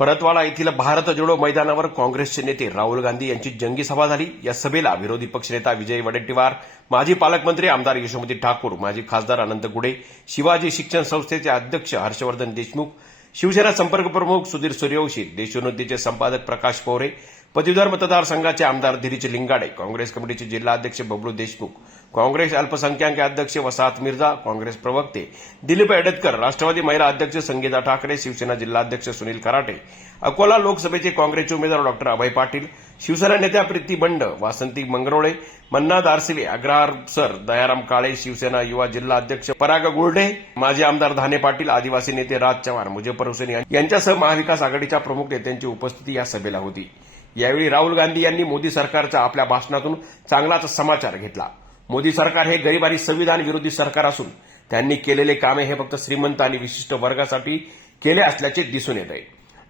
परतवाडा येथील भारत जोडो मैदानावर काँग्रेसचे नेते राहुल गांधी यांची जंगी सभा झाली। या सभेला विरोधी पक्षनेता विजय वडेट्टीवार, माजी पालकमंत्री आमदार यशोमती ठाकूर, माजी खासदार अनंत गुढे, शिवाजी शिक्षण संस्थेचे अध्यक्ष हर्षवर्धन देशमुख, शिवसेना संपर्क प्रमुख सुधीर सूर्यवंशी, देशोन्नतीचे संपादक प्रकाश पोरे, पदवीधर मतदारसंघाचे आमदार धीरज लिंगाडे, काँग्रेस कमिटीचे जिल्हाध्यक्ष बबलू देशमुख, काँग्रेस अल्पसंख्याक अध्यक्ष वसाहत मिर्झा, काँग्रेस प्रवक्ते दिलीप एडतकर, राष्ट्रवादी महिला अध्यक्ष संगीता ठाकरे, शिवसेना जिल्हाध्यक्ष सुनील कराटे, अकोला लोकसभेचे काँग्रेसचे उमेदवार डॉ अभय पाटील, शिवसेना नेत्या प्रीती बंड, वासंती मंगरोळे, मन्ना दारसिले, अग्रहार सर, दयाराम काळे, शिवसेना युवा जिल्हा अध्यक्ष पराग गुर्डे, माजी आमदार धाने पाटील, आदिवासी नेते राज चव्हाण, मुझफ्फर हुसेन यांच्यासह महाविकास आघाडीच्या प्रमुख नेत्यांची उपस्थिती या सभेला होती। यावेळी राहुल गांधी यांनी मोदी सरकारच्या आपल्या भाषणातून चांगलाच समाचार घेतला। मोदी सरकार हे गरीब आणि संविधान विरोधी सरकार असून त्यांनी केलेले कामे हे फक्त श्रीमंत आणि विशिष्ट वर्गासाठी केले असल्याचे दिसून येत आहे।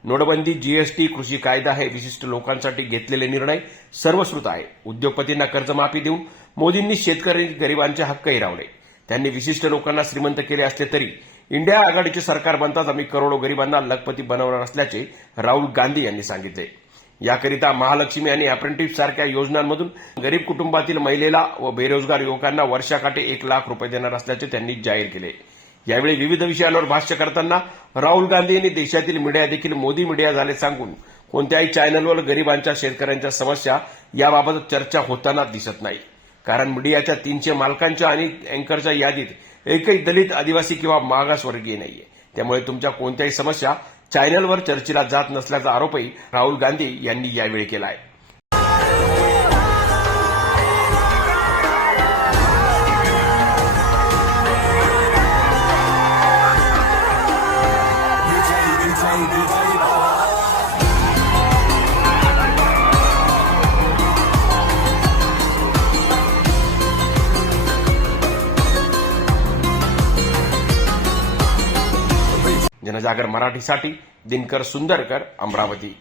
नोटबंदी, जीएसटी, कृषी कायदा हे विशिष्ट लोकांसाठी घेतलेले निर्णय सर्वश्रुत आहे। उद्योगपतींना कर्जमाफी देऊन मोदींनी शेतकरी गरिबांचे हक्क हिरावले। त्यांनी विशिष्ट लोकांना श्रीमंत केले असले तरी इंडिया आघाडीचे सरकार बनताच आम्ही करोडो गरिबांना लखपती बनवणार असल्याचे राहुल गांधी यांनी सांगितले। याकरिता महालक्ष्मी आणि अप्रेंटिस सारख्या योजनांमधून गरीब कुटुंबातील महिलेला व बेरोजगार युवकांना वर्षाकाठी 1 लाख रुपये देणार असल्याचे त्यांनी जाहीर केले। यावेळी विविध विषयांवर भाष्य करताना राहुल गांधी यांनी देशातील मीडिया देखील मोदी मीडिया झाले सांगून कोणत्याही चॅनलवर गरिबांच्या, शेतकऱ्यांच्या समस्या याबाबत चर्चा होताना दिसत नाही। कारण मीडियाच्या 300 मालकांच्या आणि अँकरच्या यादीत एकही दलित, आदिवासी किंवा मागासवर्गीय नाहीये। त्यामुळे तुमच्या कोणत्याही समस्या चॅनलवर चर्चेला जात नसल्याचा आरोपही राहुल गांधी यांनी यावेळी केला आहे। जनजागर मराठीसाठी दिनकर सुंदरकर, अमरावती।